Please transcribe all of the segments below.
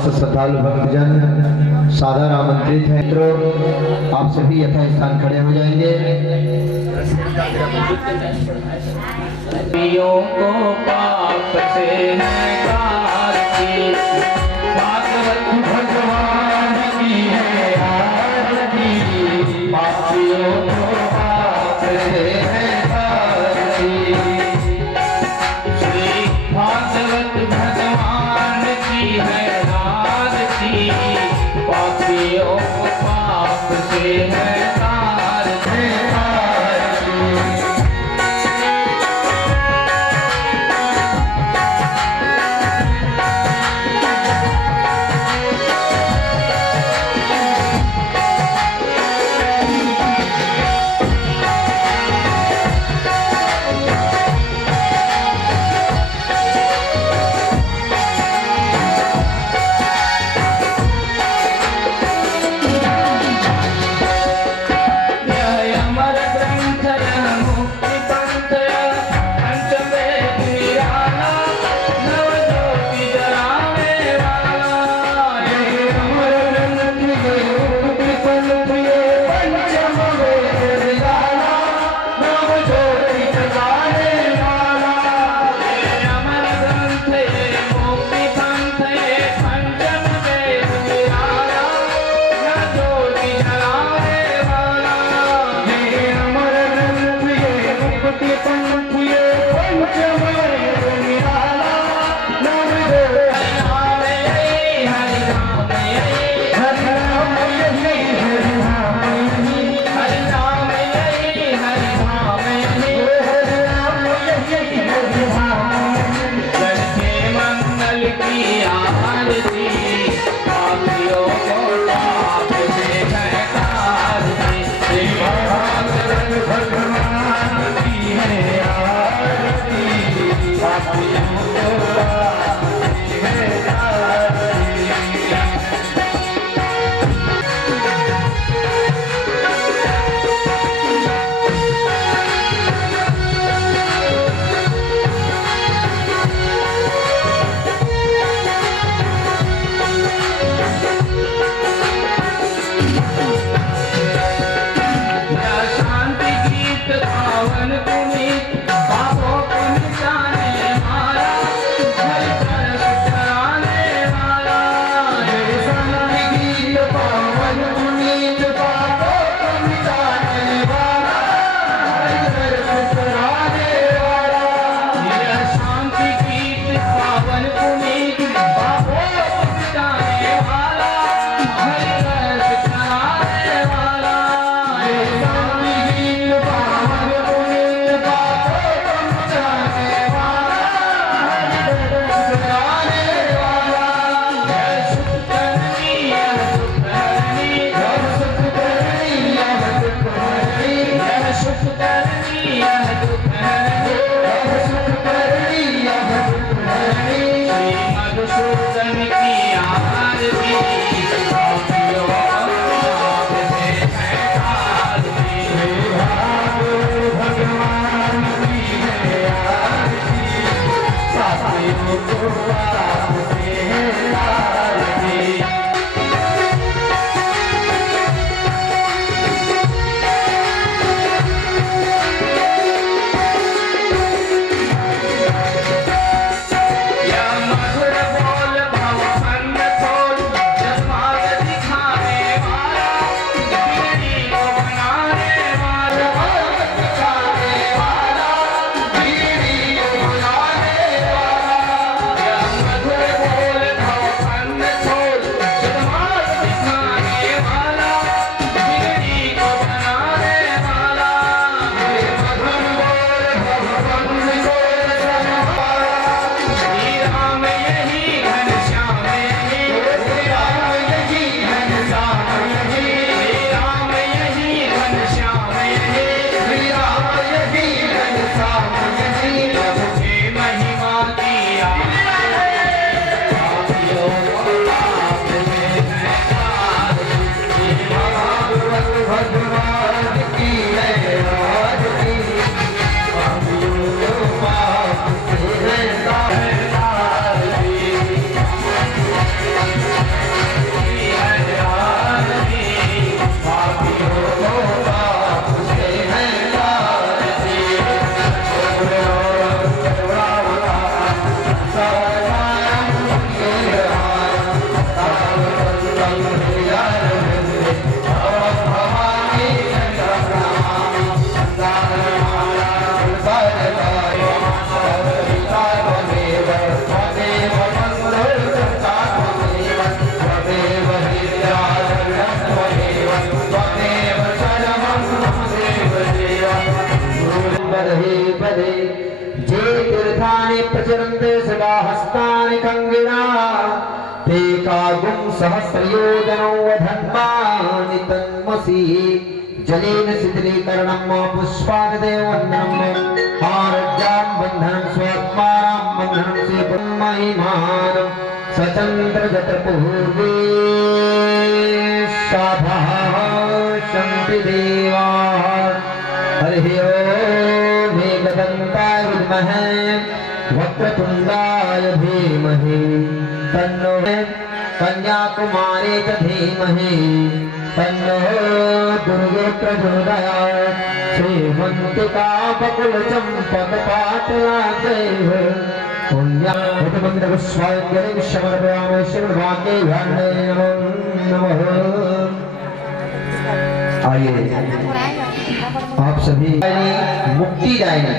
समस्त श्रद्धालु भक्तजन सादर आमंत्रित हैं। मित्रों, आप सभी यथा स्थान खड़े हो जाएंगे। को पाप से है काटी, भागवत भगवान की है आरती, पापियों को पाप से है काटी। श्री भागवत भगवान की है आरती, पापियों को पाप से है पुष्पाणि प्रचरन्ते सदा हस्तानि कंगिना ते कागुं सहस्रयोजनो वधन्मानि तन्मसि जलेन शिथिलीकरणं पुष्पादिदेव वन्दनं हारज्ञां बन्धनं स्वात्मानं बन्धनं सेवन्महिमानं सचन्द्रजतपूर्वे साधाः सन्ति देवाः हरिः ओम् एकदन्ताय विद्महे वक्रतुण्डाय धीमहि तन्नो कन्याकुमारी च धीमहि तन्नो दुर्गे प्रचोदयात् श्रीमन्तिका बकुलचम्पकपाटलादेव पुण्यात्मन्त्रपुष्पाञ्जलिं समर्पयामि श्रीभाग्यवान्यै नमः। आइए आप सभी मुक्ति दायिनी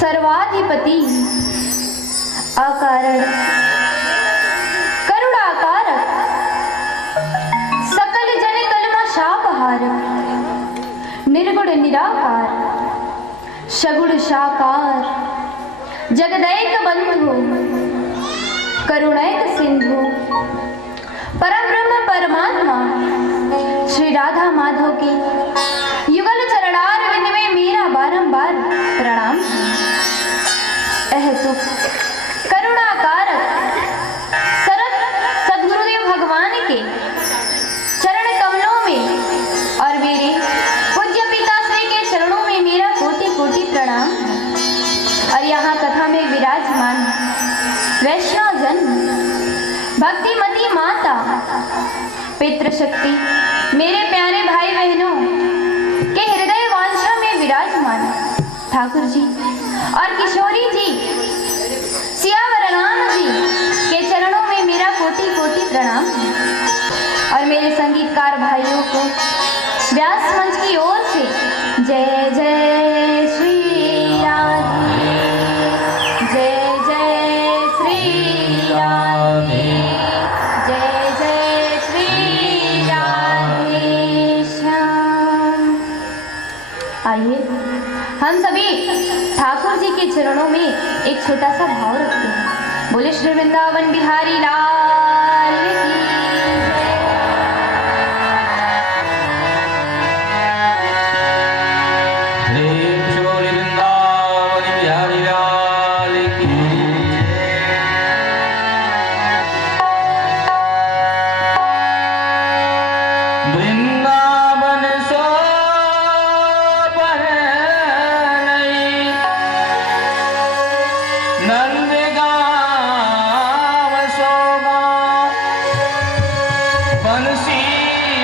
सर्वाधिपति अकारण करुणाकारक सकल जन कलमा शापहारक निर्गुण निराकार सगुण साकार जगदैक बंधु करुणैक सिंधु परब्रह्म परमात्मा श्री राधा माधव की युगल चरणार विंद में मेरा बारंबार प्रणाम। सुख करुणाकारक सरस सद्गुरुदेव भगवान के चरण कमलों में और मेरे पूज्य पिताश्री के चरणों में मेरा कोटि कोटि प्रणाम। और यहाँ कथा में विराजमान वैष्णव जन भक्तिमती माता पितृशक्ति मेरे प्यारे भाई बहनों के हृदय वांछा में विराजमान ठाकुर जी और किशोरी जी सियावर राम जी के चरणों में मेरा कोटि कोटि प्रणाम। और मेरे संगीतकार भाइयों को व्यास मंच की ओर से जय जय श्री राधे, जय जय श्री राधे, जय जय श्री राधे श्याम। आइए हम सभी ठाकुर जी के चरणों में एक छोटा सा भाव रखते हैं। बोले श्री वृंदावन बिहारी लाल की हे श्री वृंदावन बिहारी लाल की वृंदावन सो नंदगांव सोगा बंसी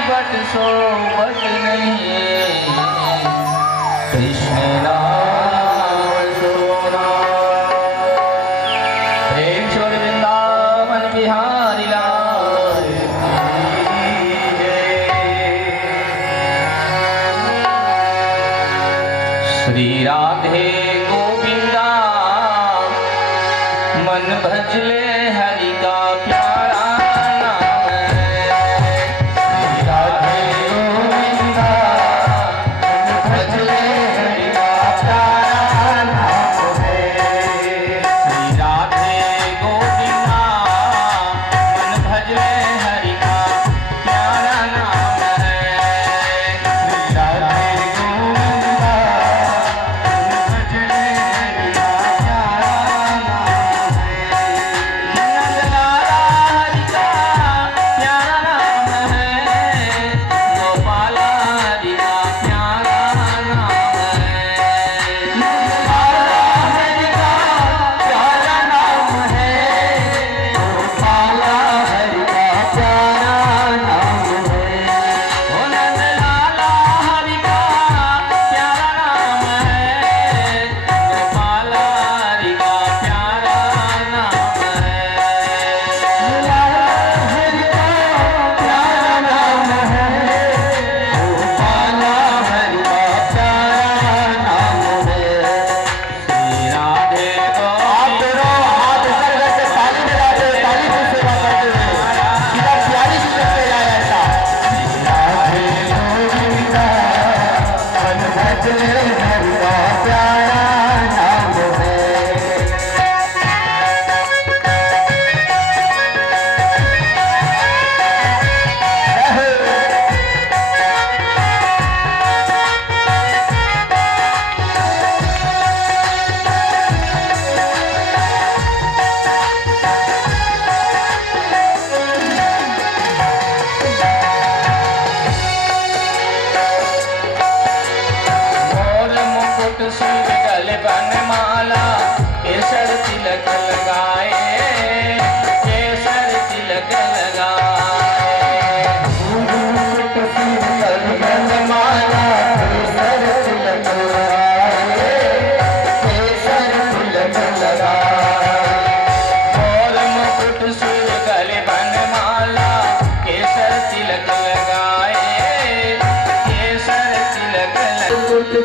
बट सो बट नहीं कृष्ण नाम सोना। हे छोड़ वृंदावन बिहारी लाल की जय। श्री राधे गोविंदा मन भजले हरि का प्यारा नाम है। श्री राधे गोविंदा मन भजले हरि का प्यारा नाम है। श्री राधे गोविंदा मन भजले हरि का प्यारा नाम है। श्री राधे गोविंदा मन भजले हरि का प्यारा नाम है।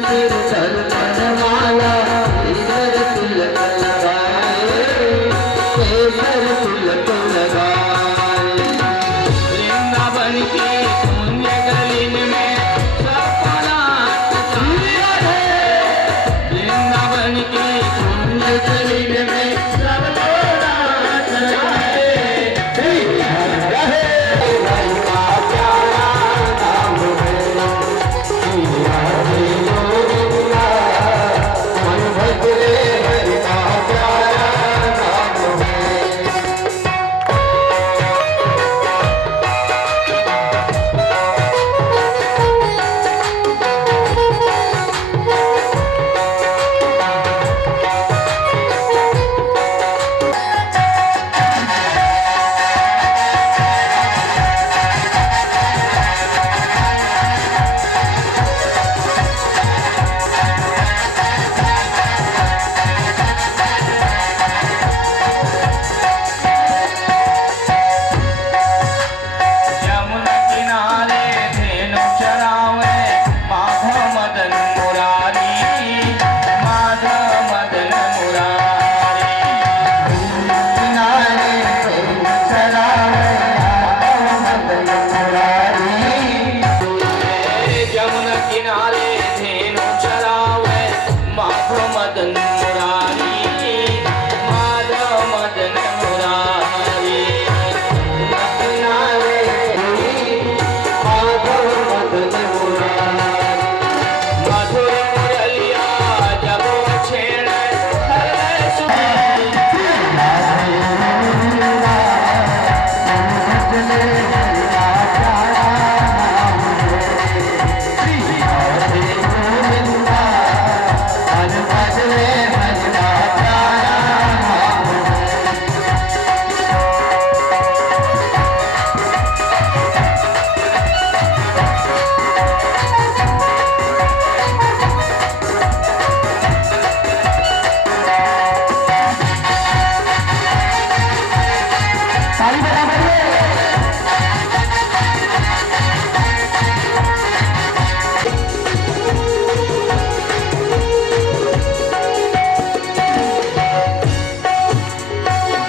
सिर पर बनवाला इधर तिलक लगाए केसर तिलक लगाए वृंदावन की पुण्य गलिन में सपना वृंदावन की पुण्य गलिन में सपना यमुना किनारे धेनु चरावे माधव मदन मुरारी माधव मदन मुरारी किनारे चलावे मदन मुरारी यमुना किनारे धेनु चरावे माधव मदन मुरारी माधव मदन मुरारी किनारे माधव मदन मुरारी मधुर मुरलिया जब छेड़ हृदय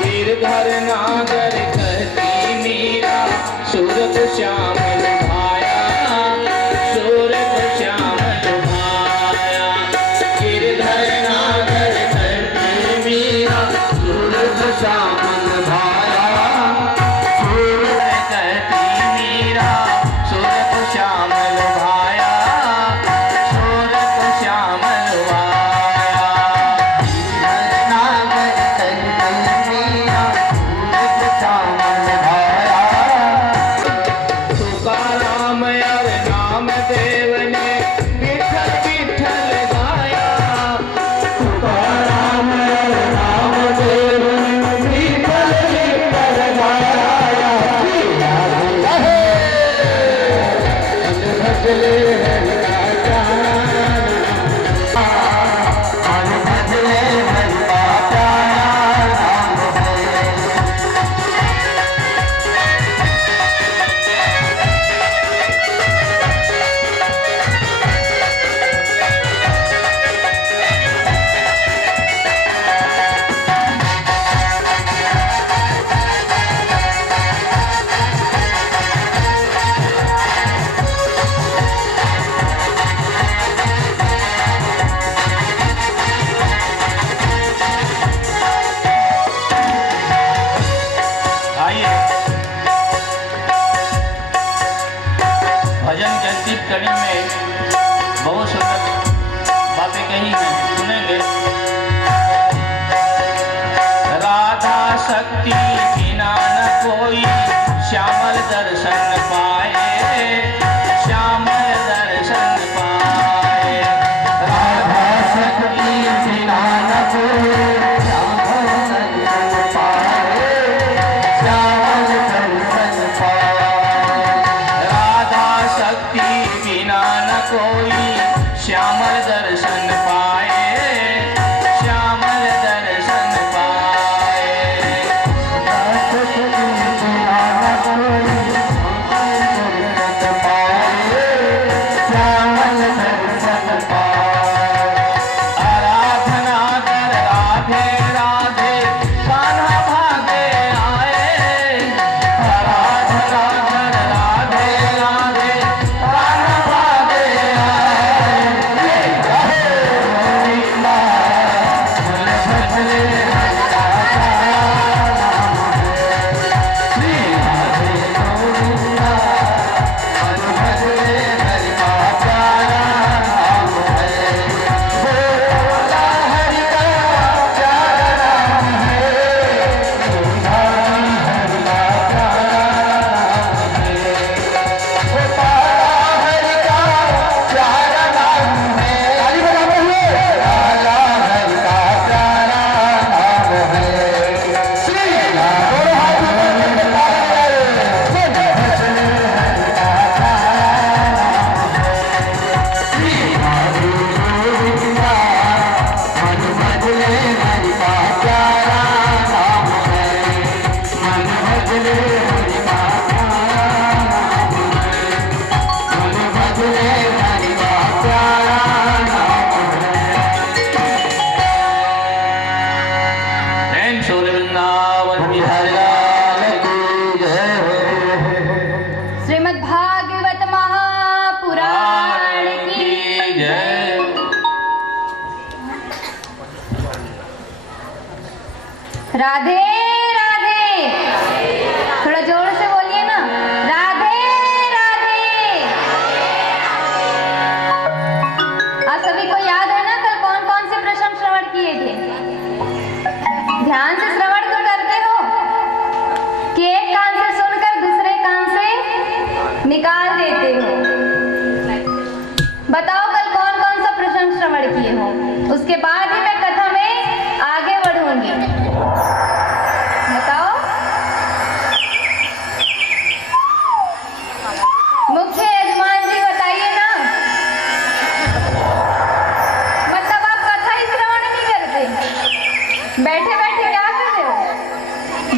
गिरधर नागर कहती मीरा सूरत श्याम लुभाया सूरत श्याम लुभाया गिरधर नागर कहती मीरा सूरत श्याम लुभाया सूरत कहती मीरा सूरत श्याम लुभाया सूरत श्याम लुभाया तुकाराम और नामदेव ने विठल विठल गाया तुकाराम और नामदेव ने विठल विठल गाया भजले आइए भजन की अंतिम कड़ी में बहुत सुंदर बातें कही हैं सुनेंगे राधा शक्ति बिना न कोई श्यामल दर्शन पाए श्यामल दर्शन पाए राधा शक्ति बिना न कोई राधा शक्ति बिना न कोई श्यामल दर्शन पाए श्यामल दर्शन पाए श्यामल दर्शन पाए राधे राधे। थोड़ा जोर से बोलिए ना, राधे राधे। आप सभी को याद है ना कल कौन कौन से प्रश्न श्रवण किए थे? ध्यान से श्रवण तो करते हो कि एक कान से सुनकर दूसरे कान से निकाल देते हो? बताओ कल कौन कौन सा प्रश्न श्रवण किए हो? उसके बाद ही मैं कथा में आगे बढ़ूंगी। बताओ। मुख्य यजमान जी बताइए ना। मतलब आप कथा ही श्रवण नहीं करते, बैठे बैठे क्या कर रहे हो?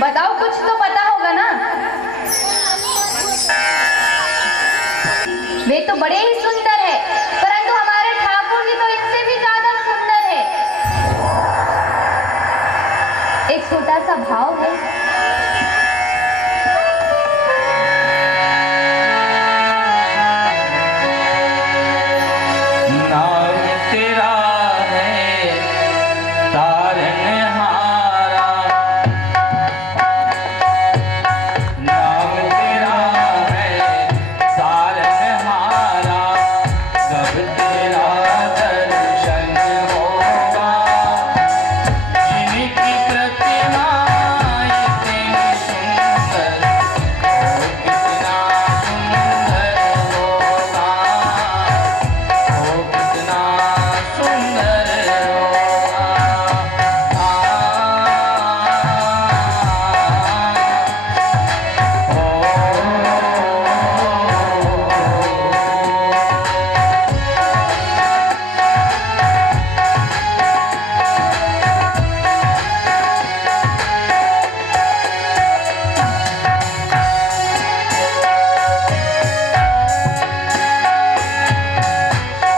बताओ, कुछ तो पता होगा ना। वे तो बड़े ही सुंदर है, परंतु हमारे ठाकुर जी तो इनसे भी ज्यादा सुंदर है। एक छोटा सा भाव है। नाम तेरा है तारनहारा, नाम तेरा है तारनहारा, कब तेरा दर्शन होगा। जिनकी प्रतिमा इतनी सुंदर हो, कितना सुंदर होगा, हो कितना सुंदर होगा।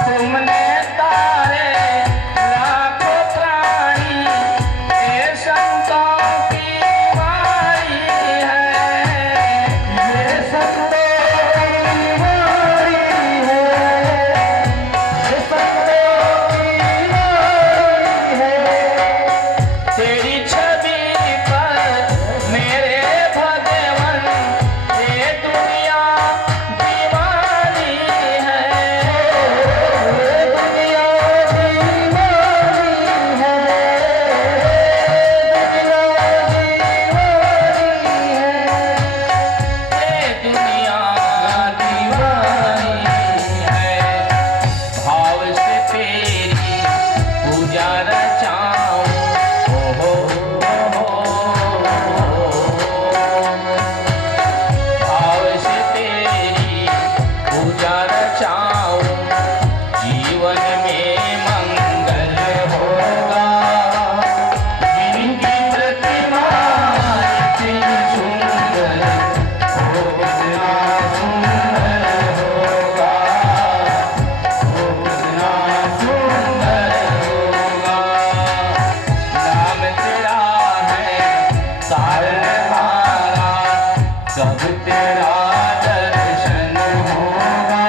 तुमने तारे लाखों प्राणी, ये संतों की वाणी है, ये संतों की वाणी है, ये संतों की वाणी है। तेरी छवि पर मेरे भगवन ये दुनिया दीवानी है, ये दुनिया दीवानी है, ये दुनिया दीवानी है। भाव से तेरी पूजा रचाऊं, हो भाव से तेरी पूजा रचाऊं, जीवन में मंगल होगा। जिनकी प्रतिमा इतनी सुंदर हो, कितना सुंदर होगा, हो कितना सुंदर होगा। नाम तेरा है तारनहारा, कब तेरा दर्शन होगा।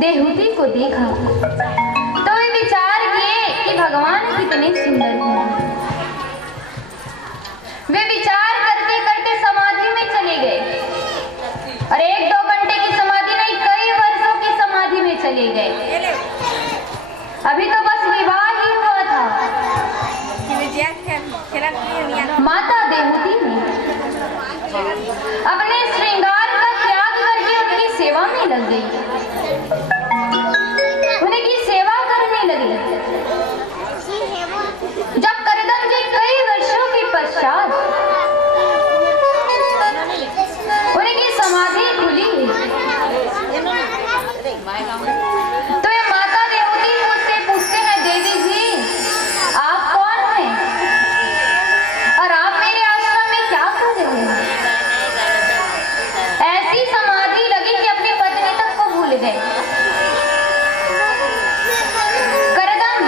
देहूती को देखा तो वे विचार किए कि भगवान कितने सुंदर हैं। वे विचार करते करते समाधि में चले गए और 1-2 घंटे की समाधि नहीं, कई वर्षों की समाधि में चले गए। अभी तो बस विवाह ही हुआ था। माता देहूती ने अपने श्रृंगार का त्याग करके उनकी सेवा में लग गई, उनकी सेवा करने लगी। जब करदम जी कई वर्षों के पश्चात उनकी समाधि खुली तो ये माता देवती मुझसे पूछते हैं, देवी जी आप कौन हैं और आप मेरे आश्रम में क्या कर रहे हैं? ऐसी समाधि लगी कि अपनी पत्नी तक को भूल गए। करदम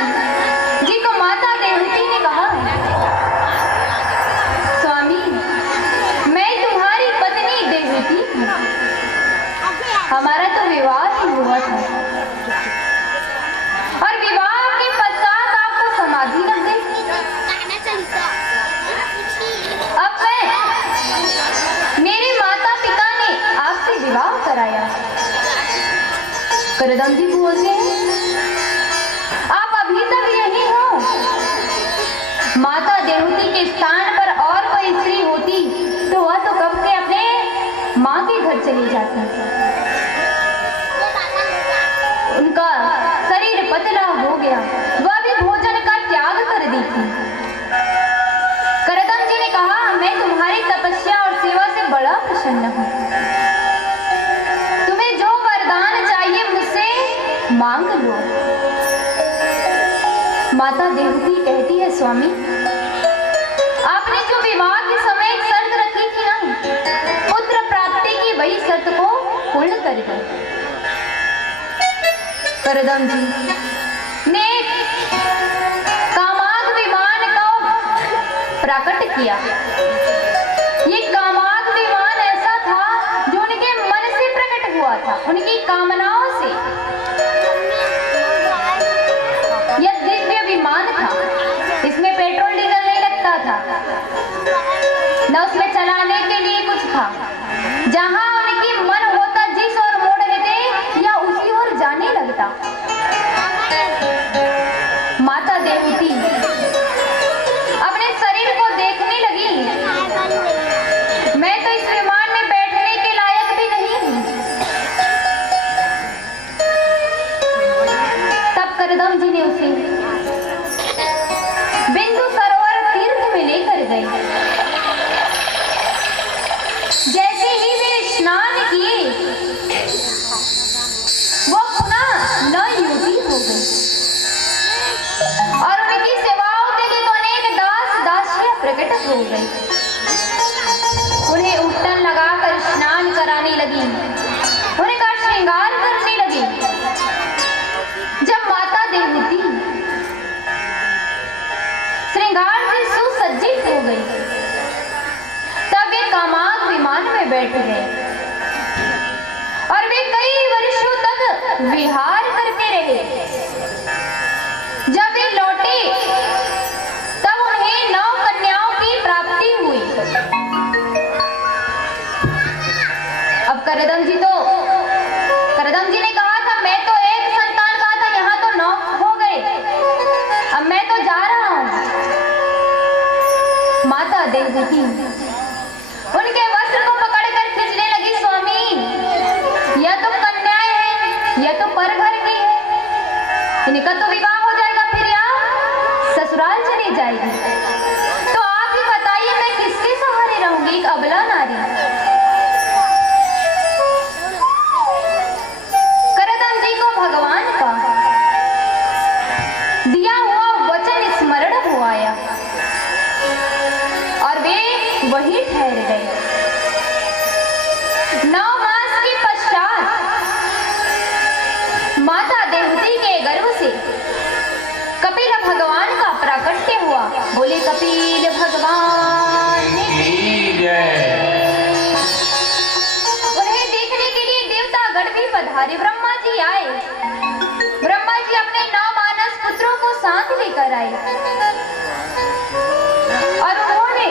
जी को माता देवती ने कहा, स्वामी मैं तुम्हारी पत्नी देवती हूँ, हमारा तो विवाह ही हुआ था और विवाह के पश्चात आपको समाधि लग गई। अब मेरे माता पिता ने आपसे विवाह कराया। करदम जी बोलते हैं, आप अभी तक यही हो? माता देवती के स्थान पर और कोई स्त्री होती तो वह तो कब के अपने माँ के घर चली जाती। उनका शरीर पतला हो गया, वह भी भोजन का त्याग कर दी थी। करदम जी ने कहा, मैं तुम्हारी तपस्या और सेवा से बड़ा प्रसन्न हूँ, तुम्हें जो वरदान चाहिए मुझसे मांग लो। माता देवती कहती है, स्वामी आपने जो विवाह के समय एक शर्त रखी थी ना, पुत्र प्राप्ति की वही शर्त को पूर्ण कर दो। करदम जी ने कामाग विमान को प्रकट किया। ये कामाग विमान ऐसा था जो उनके मन से प्रकट हुआ था, उनकी कामनाओं से। यह दिव्य विमान था, इसमें पेट्रोल डीजल नहीं लगता था, न उसमें चलाने के लिए कुछ था। जहां उनकी मन होता जिस ओर मोड़ लेते या उसी ओर जाने लगता। माता देवती अपने शरीर को देखने लगी, मैं तो इस विमान में बैठने के लायक भी नहीं हूं। तब करदम जी ने उसे बिंदु सरोवर तीर्थ में लेकर गए। जैसे ही वे स्नान किए वो पुनः नवयुवती हो गई और उनकी सेवाओं के लिए तो अनेक दास दासियां प्रकट हो गई। उन्हें उट्टन लगाकर स्नान कराने लगी, उनका श्रृंगार करने लगी। जब माता देवती श्रृंगार से सुसज्जित हो गई तब वे कामाग विमान में बैठ गए और वे कई वर्षों तक विहार करते रहे। जब वे लौटे तब उन्हें 9 कन्याओं की प्राप्ति हुई। अब करदम जी ने कहा था, मैं तो एक संतान कहा था, यहाँ तो 9 हो गए, अब मैं तो जा रहा हूँ। माता देवती उनके वस्त्र को पकड़कर खींचने लगी, स्वामी यह तो कन्याएं हैं, यह तो परघर की है, लेकर आए और उन्होंने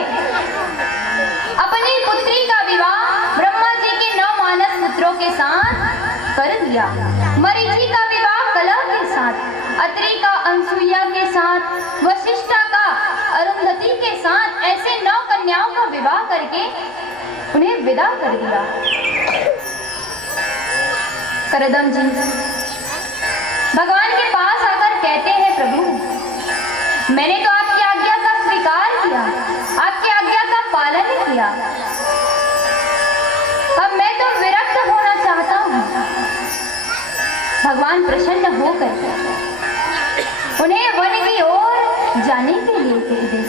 अपनी पुत्री का विवाह ब्रह्मा जी के 9 मानस पुत्रों के साथ कर दिया। मरीचि का विवाह कलह के साथ, अत्रि का अनसुईया के साथ, वशिष्ठा का अरुंधति के साथ, ऐसे 9 कन्याओं का विवाह करके उन्हें विदा कर दिया। करदम जी भगवान के पास आकर कहते हैं, प्रभु मैंने तो आपकी आज्ञा का स्वीकार किया, आपकी आज्ञा का पालन किया, अब मैं तो विरक्त होना चाहता हूं। भगवान प्रसन्न होकर उन्हें वन की ओर जाने के लिए कह दे।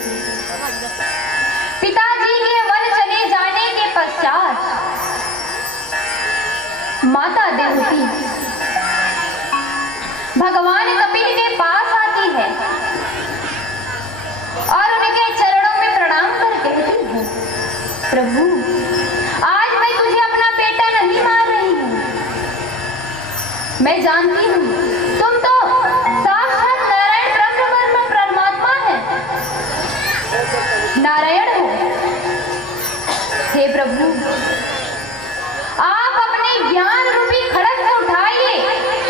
पिताजी के वन चले जाने के पश्चात माता देवती भगवान कपिल के पास आती है और उनके चरणों में प्रणाम कर कहती है, प्रभु आज मैं तुझे अपना बेटा नहीं मान रही हूं। मैं जानती हूं तुम तो साक्षात नारायण ब्रह्म परमात्मा है, नारायण हो। हे प्रभु आप अपने ज्ञान रूपी खड़ग को उठाइए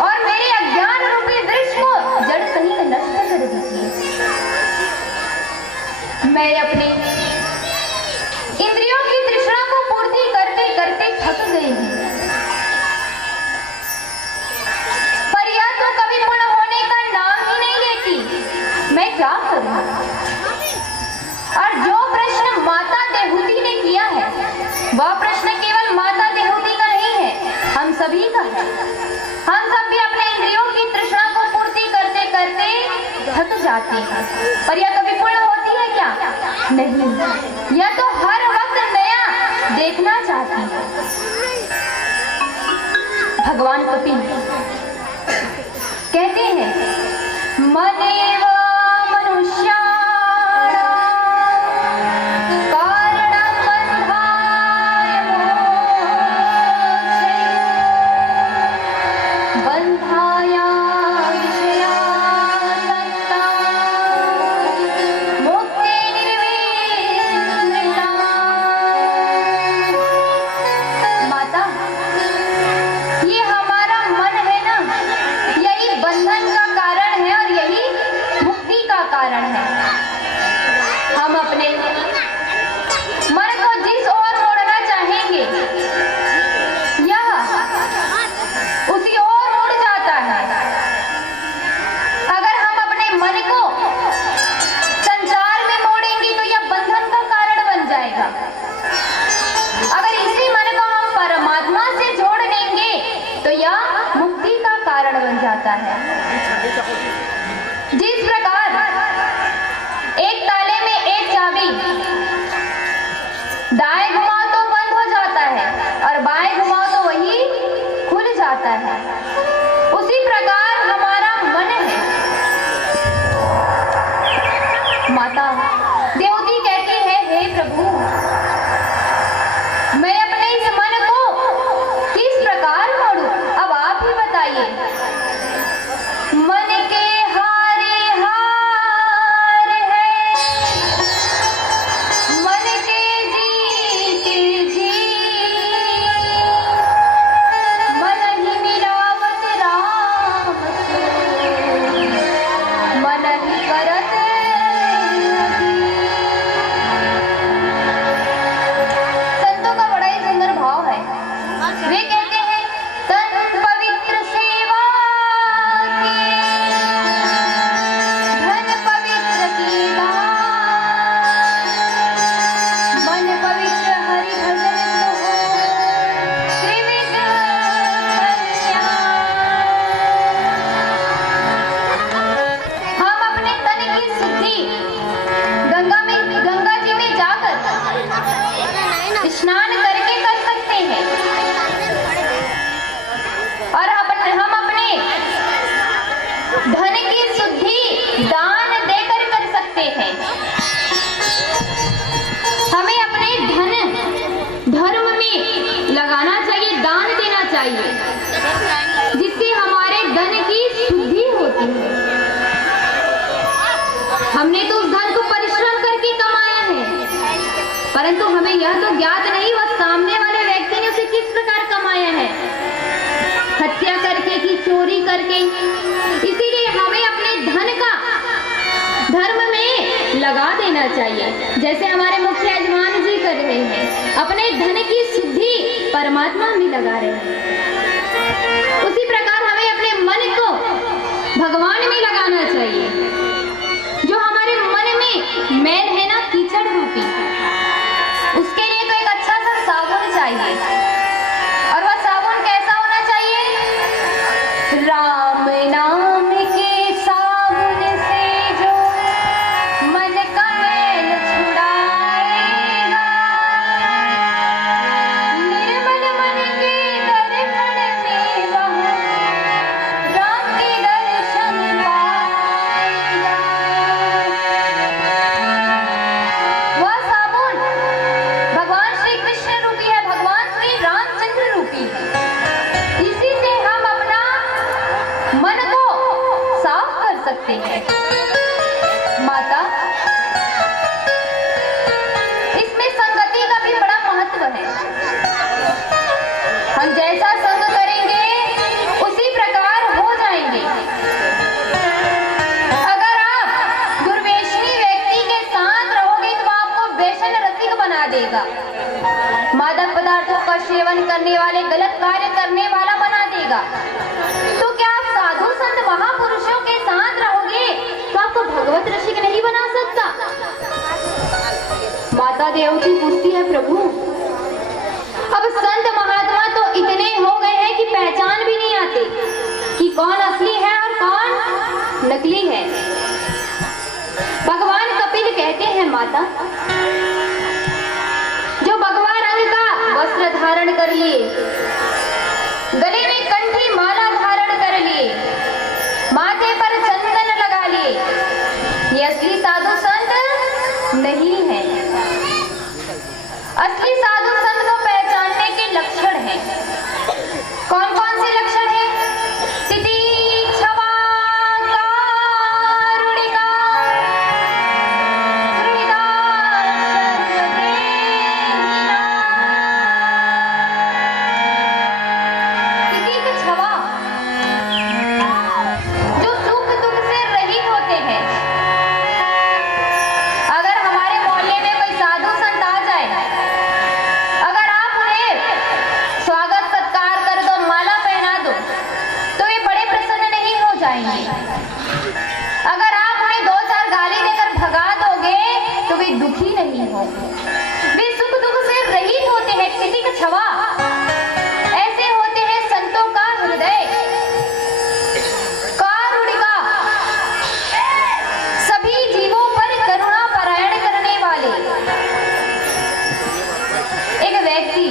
और मेरे अज्ञान रूपी वृक्ष को जड़ सहित नष्ट कर दीजिए। मैं अपने इंद्रियों की तृष्णा को पूर्ति करते करते थक गई हूं, पर यह तो कभी पूर्ण होने का नाम ही नहीं लेती। मैं क्या करूं? और जो प्रश्न माता देहूति ने किया है वह प्रश्न केवल माता देहूति का नहीं है, हम सभी का है। हम सब भी अपने इंद्रियों की तृष्णा को पूर्ति करते करते थक जाते हैं, पर यह कभी पूर्ण होती है क्या? नहीं, यह तो हर वक्त नया देखना चाहती है। भगवान कपिल कहते हैं, मनेव मनुष्याणां कारणं बन्धाय मोक्षे बन्धाय विषयासक्ता मुक्ते निर्विघ्ना। माता ये हमारा मन है ना, यही बंधन का कारण है और यही मुक्ति का कारण है। हम अपने मन को जिस ओर मोड़ना चाहेंगे यह उसी ओर मुड़ जाता है। अगर हम अपने मन को संसार में मोड़ेंगे तो यह बंधन का कारण बन जाएगा। अगर इसी मन को हम परमात्मा से जोड़ लेंगे तो यह मुक्ति का कारण बन जाता है। जिस प्रकार एक ताले में एक चाबी दाएं घुमाओ तो बंद हो जाता है और बाएं घुमाओ तो वही खुल जाता है, उसी प्रकार हमारा मन है। माता देवती कहती है, हे प्रभु मैं अपने इस मन को किस प्रकार मोड़ूं? अब आप ही बताइए। मन के हारे हार है, मन के जीते जीत, मन ही मिलावत राम परंतु हमें यह तो ज्ञात नहीं वह सामने वाले व्यक्ति ने उसे किस प्रकार कमाया है, हत्या करके कि चोरी करके। इसीलिए हमें अपने धन का धर्म में लगा देना चाहिए, जैसे हमारे मुख्य यजमान जी कर रहे हैं, अपने धन की शुद्धि परमात्मा में लगा रहे हैं। उसी प्रकार हमें अपने मन को भगवान में लगाना चाहिए। जो हमारे मन में मैल है ना, कीचड़ रूपी, उसके लिए तो एक अच्छा सा साबुन चाहिए। और वह साबुन कैसा होना चाहिए? राम नाम के साबुन से जो मन का मैल छुड़ाएगा, निर्मल मन के दर्पण में वह राम के दर्शन पाएगा। वह साबुन भगवान श्री कृष्ण रूपी है, भगवान श्री रामचंद्र रूपी है। इसी से हम अपना मन को साफ कर सकते हैं। माता, इसमें संगति का भी बड़ा महत्व है। हम जैसा संग करेंगे उसी प्रकार हो जाएंगे। अगर आप दुर्व्यसनी व्यक्ति के साथ रहोगे तो आपको व्यसन रसिक बना देगा, मादक पदार्थों का सेवन करने वाले, गलत कार्य करने वाला बना देगा। तो क्या आप साधु संत महापुरुषों के साथ रहोगे तो आपको भगवत रसिक नहीं बना सकता? माता देवकी पूछती है, प्रभु अब संत महात्मा तो इतने हो गए हैं कि पहचान भी नहीं आती कि कौन असली है और कौन नकली है। भगवान कपिल कहते हैं, माता जो भगवा रंग का वस्त्र धारण कर लिए, गले में कंठी माला धारण कर लिए, माथे पर चंदन लगा लिए, ये असली साधु संत नहीं है। असली साधु संत को पहचानने के लक्षण हैं। कौन कौन से लक्षण हैं? तितिक्षवा, कारुणिका, हृदा, तितिक्षवा, जो सुख दुख से रहित होते हैं। अगर हमारे मोहल्ले में कोई साधु संत आ जाए, अगर आप उन्हें स्वागत सत्कार कर दो, माला पहना दो, तो वे बड़े प्रसन्न नहीं हो जाएंगे। अगर आप उन्हें 2-4 गाली देकर भगा दोगे तो वे दुखी नहीं होंगे। वे सुख दुख से रहित होते हैं, तितिक्षवा। ऐसे होते हैं संतों का हृदय। कारुणिका, सभी जीवों पर करुणा परायण करने वाले। एक व्यक्ति,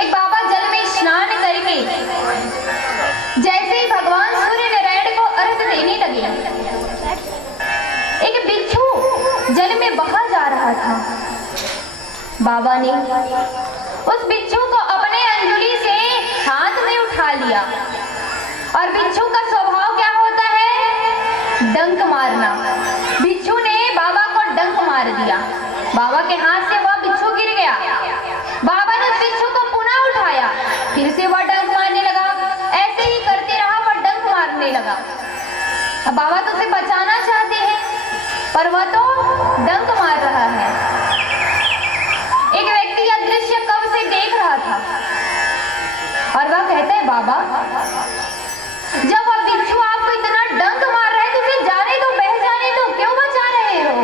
एक बाबा जल में स्नान करके जैसे ही भगवान सूर्य नारायण को अर्घ देने लगे, एक बिच्छू जल में बहा जा रहा था। बाबा ने उस बिच्छू को अपने अंजलि से हाथ में उठा लिया। और बिच्छू का स्वभाव क्या होता है? डंक मारना। बिच्छू ने बाबा को डंक मार दिया। बाबा के हाथ से वह बिच्छू गिर गया। बाबा ने उस बिच्छू को पुनः उठाया, फिर से वह डंक मारने लगा। ऐसे ही करते रहा, वह डंक मारने लगा। अब बाबा तो उसे बचाना चाहते हैं, पर वह तो डंक मार रहा है। एक व्यक्ति यह दृश्य कब से देख रहा था और वह कहता है, बाबा जब वह बिच्छू आपको इतना डंक मार रहा है तो उसे जाने दो, बह जाने दो, क्यों बचा रहे हो?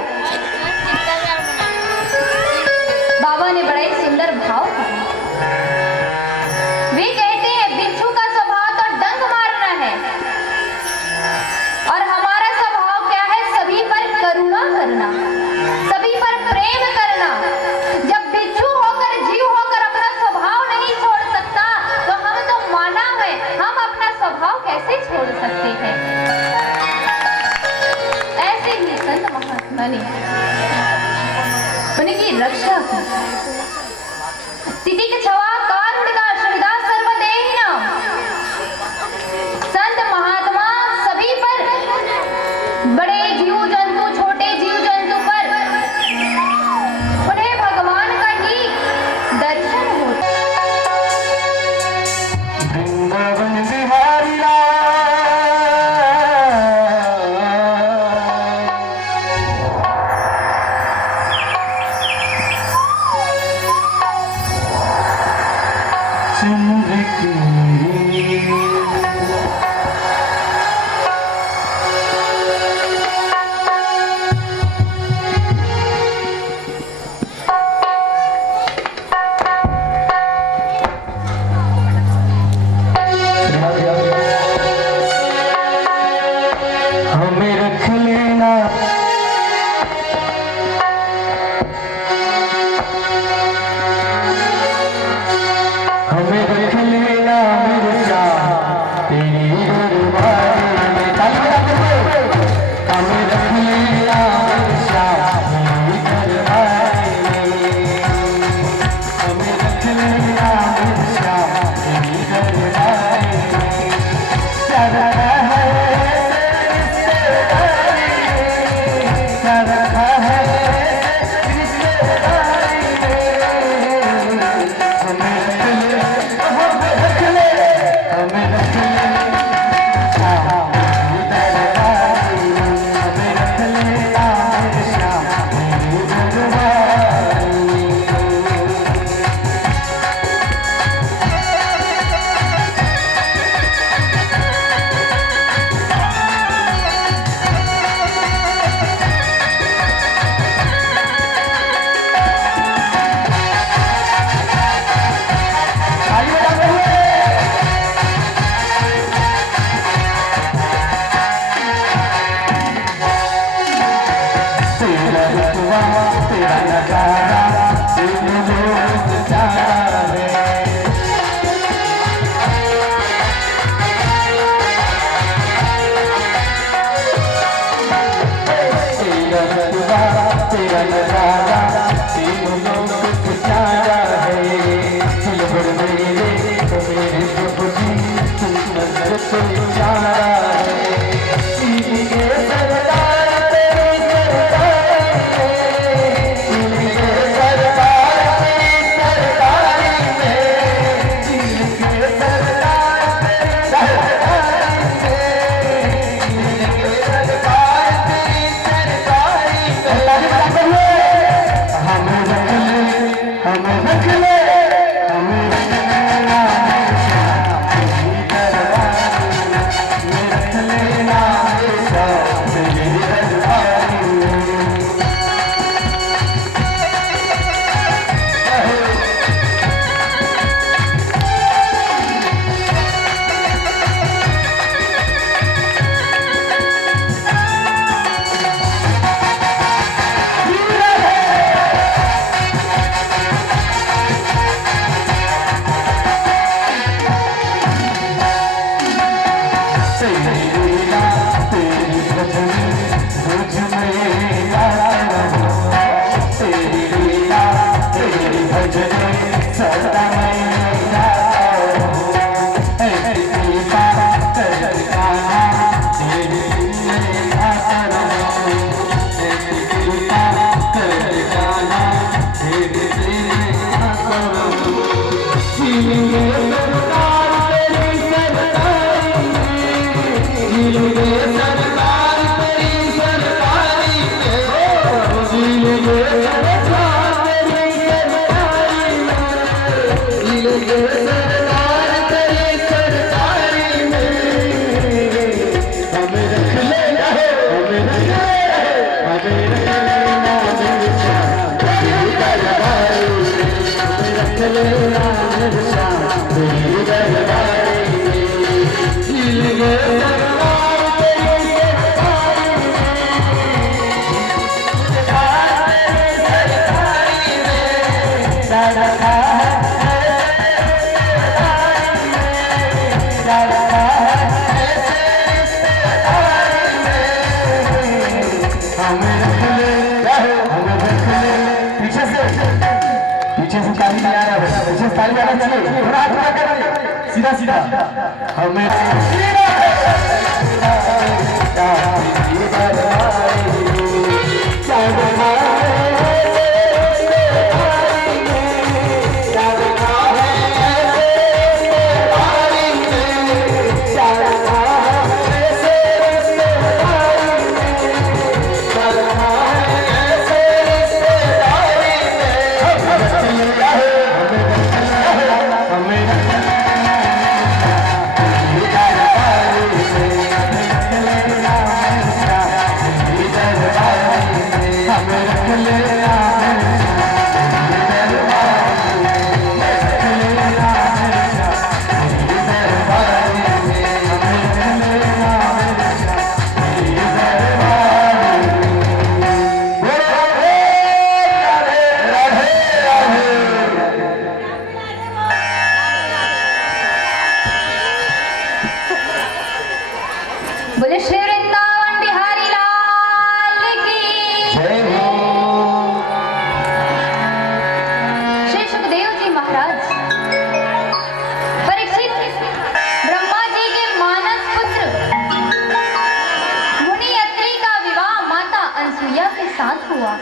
बाबा ने बड़ा ही सुंदर भाव कहा। वे कहते हैं, बिच्छू का स्वभाव तो डंक मारना है और हमारा स्वभाव क्या है? सभी पर करुणा करना, सभी पर प्रेम करना। जब बिच्छू होकर, जीव होकर अपना स्वभाव नहीं छोड़ सकता तो हम तो मानव हैं, हम अपना स्वभाव कैसे छोड़ सकते हैं? ऐसे ही संत महात्मा ने उनकी रक्षा की। तितिक्षवा, कारुणिका, श्रद्धा, सर्वदेहिनाम। संत महात्मा सभी पर, बड़े जीव जंतु, छोटे जीव जंतु पर, उन्हें हमें रख ले, हमें रख लेना तेरी दरबारी में, रख लेना हमेशा तेरी दरबारी में। सीधा सीधा हमें बोले श्री वृंदावन बिहारी लाल की जय हो। श्री सुखदेव जी महाराज परीक्षित ब्रह्मा जी के मानस पुत्र मुनि अत्रि का विवाह माता अनसुईया के साथ हुआ,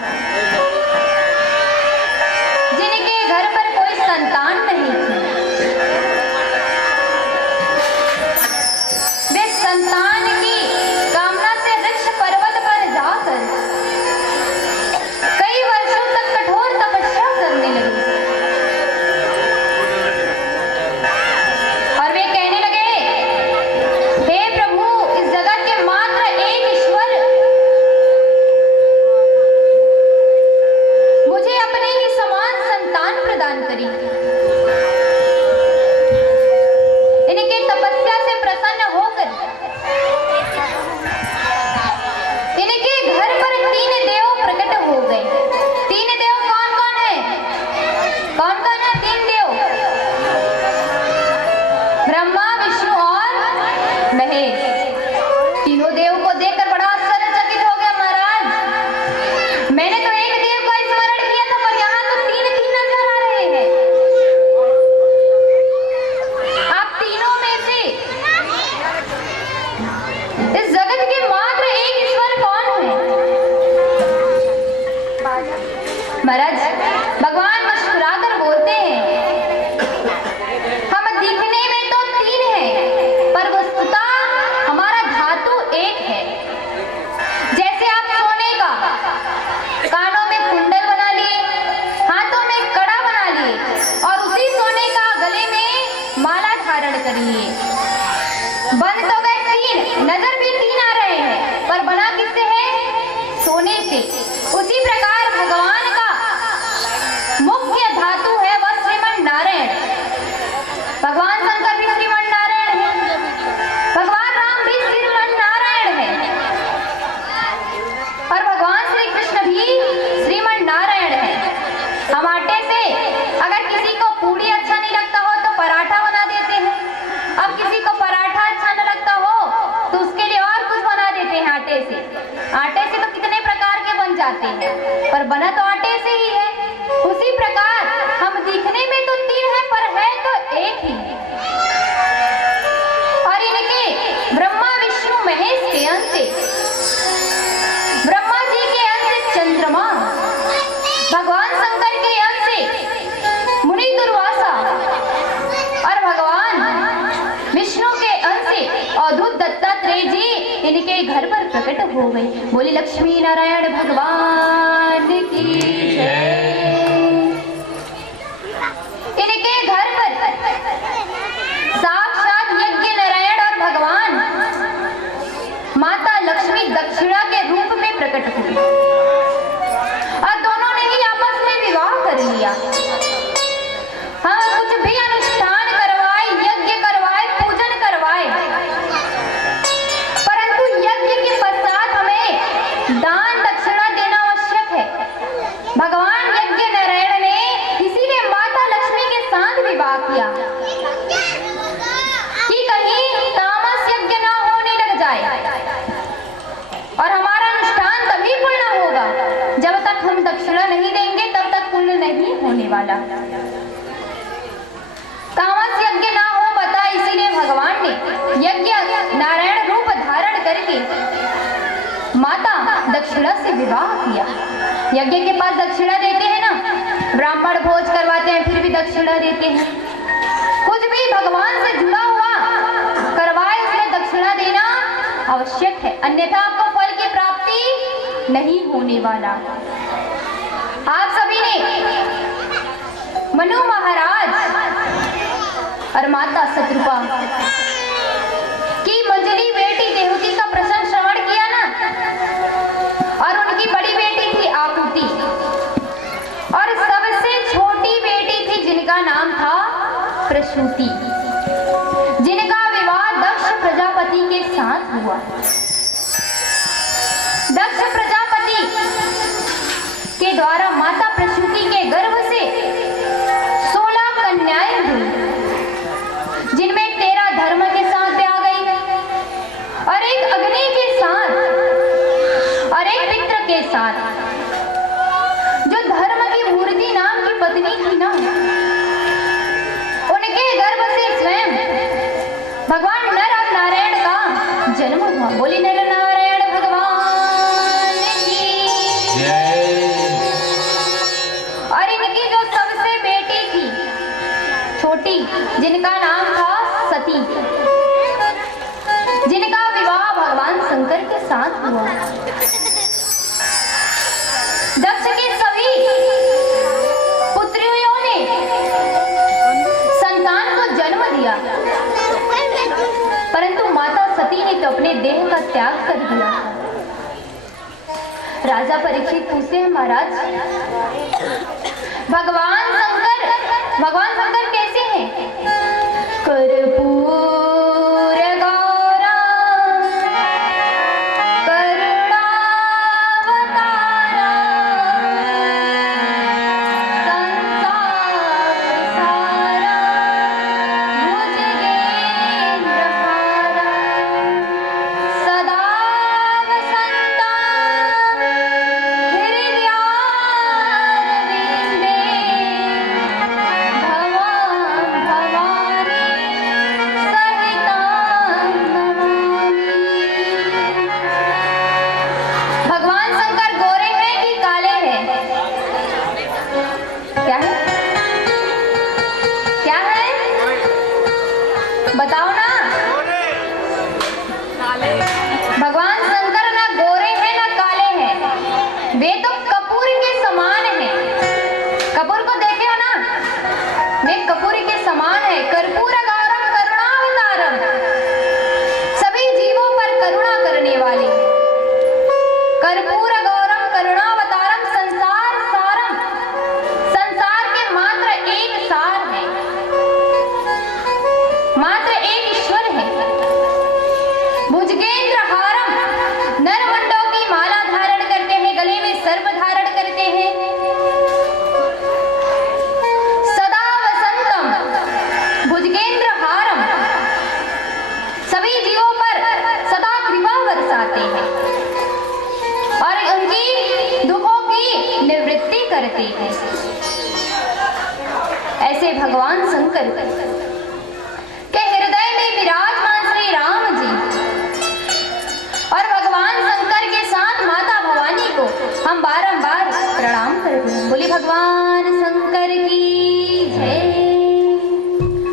जिनके घर पर कोई संतान नहीं थी। वे संतान की कामना से ऋक्ष पर्वत पर जाकर कई वर्षों तक कठोर तपस्या करने लगे और वे कहने लगे, हे प्रभु, इस जगत के मात्र एक ईश्वर मुझे अपने ही समान संतान प्रदान करी। हो गई। बोली लक्ष्मी नारायण भगवान की जय। इनके घर पर साक्षात यज्ञ नारायण और भगवान माता लक्ष्मी दक्षिणा के रूप में प्रकट हुई और दोनों ने ही आपस में विवाह कर लिया। हाँ, कुछ भी अनुष्ठान करवाए, यज्ञ करवाए, पूजन करवाए, परंतु यज्ञ के पश्चात हमें दान दक्षिणा देना आवश्यक है। भगवान यज्ञ नारायण ने इसीलिए माता लक्ष्मी के साथ विवाह किया कि कहीं तामस यज्ञ ना होने लग जाए और हमारा अनुष्ठान तभी पूर्ण होगा जब तक हम दक्षिणा नहीं देंगे, तब तक पूर्ण नहीं होने वाला। तामस यज्ञ ना हो बता, इसीलिए भगवान ने यज्ञ नारायण रूप धारण करके माता दक्षिणा से विवाह किया। यज्ञ के पास दक्षिणा देते हैं ना, ब्राह्मण भोज करवाते हैं फिर भी दक्षिणा देते हैं। कुछ भी भगवान से जुड़ा हुआ करवाए उसमें दक्षिणा देना आवश्यक है, अन्यथा आपको फल की प्राप्ति नहीं होने वाला। आप सभी ने मनु महाराज और माता शत्रुपा की मंजली बेटी देवकी का प्रसंग श्रवण किया ना, और उनकी बड़ी बेटी थी आकुति और सबसे छोटी बेटी थी जिनका नाम था प्रसूति, जिनका विवाह दक्ष प्रजापति के साथ हुआ। दक्ष प्रजापति के द्वारा माता प्रसूति के गर्भ से 16 कन्याएं हुई, जिनमें 13 धर्म के साथ ब्याह गई और एक अग्नि के साथ और एक पितृ के साथ। जो धर्म की मूर्ति नाम की पत्नी थी ना, उनके गर्भ से स्वयं भगवान नर और नारायण का जन्म हुआ। बोली नर नारायण भगवान की जय। और इनकी जो सबसे बेटी थी छोटी, जिनका नाम था सती, जिनका विवाह भगवान शंकर के साथ हुआ। दक्ष के सभी पुत्रियों ने संतान को जन्म दिया, परंतु माता सती ने तो अपने देह का त्याग कर दिया। राजा परीक्षित पूछते हैं, महाराज भगवान शंकर कैसे हैं? कर्पूर बताओ ना। भगवान शंकर ना गोरे हैं ना काले हैं, वे तो कपूर के समान हैं। कपूर को देखे हो ना, वे कपूर के समान है। कर्पूर गौरम करुणावतारम, सभी जीवों पर करुणा करने वाले। कर्पूर गौरम करुणावतारम, संसार सारम, संसार के मात्र एक सार है, मात्र एक ईश्वर है। भुजगेंद्र हारम, नरमंडों की माला धारण करते हैं, गले में सर्प धारण करते हैं। सदा वसंतम, भुजगेंद्र हारम, सभी जीवों पर सदा कृपा बरसाते हैं और उनकी दुखों की निवृत्ति करते हैं। ऐसे भगवान शंकर के हृदय में विराजमान श्री राम जी और भगवान शंकर के साथ माता भवानी को हम बारंबार प्रणाम करते हैं। बोले भगवान शंकर की जय।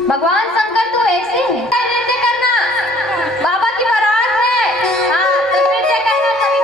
भगवान शंकर तो ऐसे हैं, नृत्य करना बाबा की बारात है। हाँ, तो नृत्य करना सभी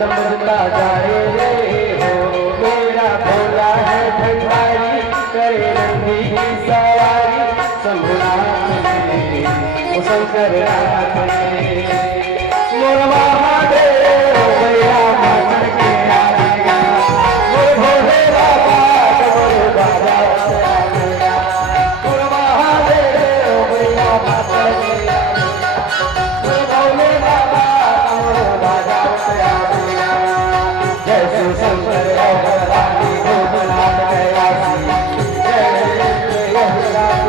समझता जाए रे हो मेरा भोला है भंडारी करे नंदी की सवारी शंभुनाथ ने वो शंकर नाथ ने मोर महादेव भैया मातर के आएगा मोर भोले बाबा मोर बाबा आएगा मोर महादेव भैया मातर के मोर भोले बाबा मोर बाबा आएगा जय शिव शंकर रानी भोलेनाथ कैलाशी जय जय राम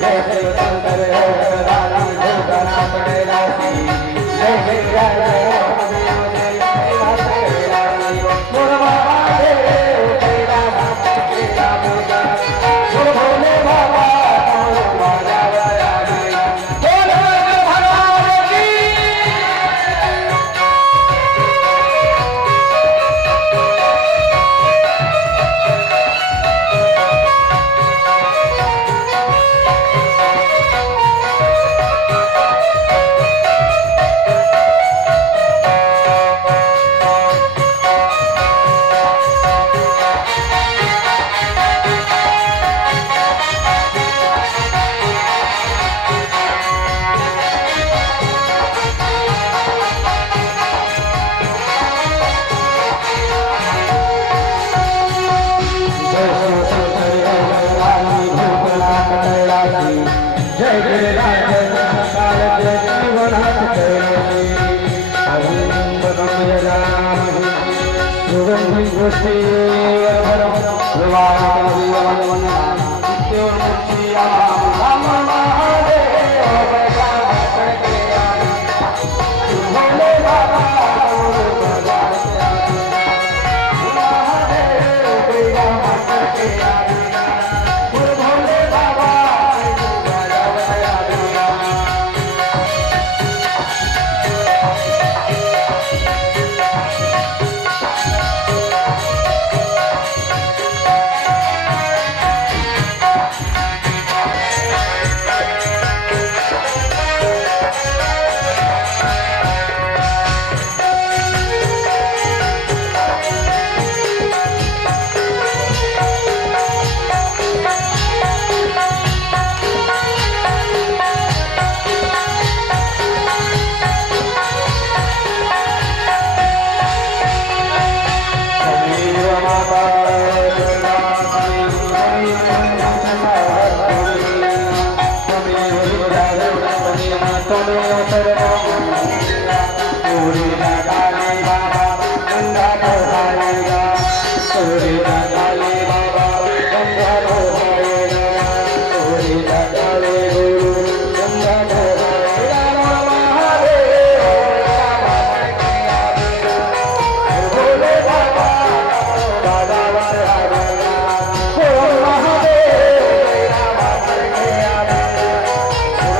जय शिव शंकर रानी भोलेनाथ कैलाशी जय जय राम मोर महादेव तेरा तेरा पूजा मोर भोले बाबा मोर बाबा आएगा बोल भगवान की जय जय राज काल जय शिवनाथ कैलाशी अभिनंद गम्य राम सुगंधि गोष्ठी वरभरम विवाह राम महादेव भोले बाबा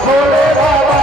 भोले बाबा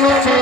Thank you.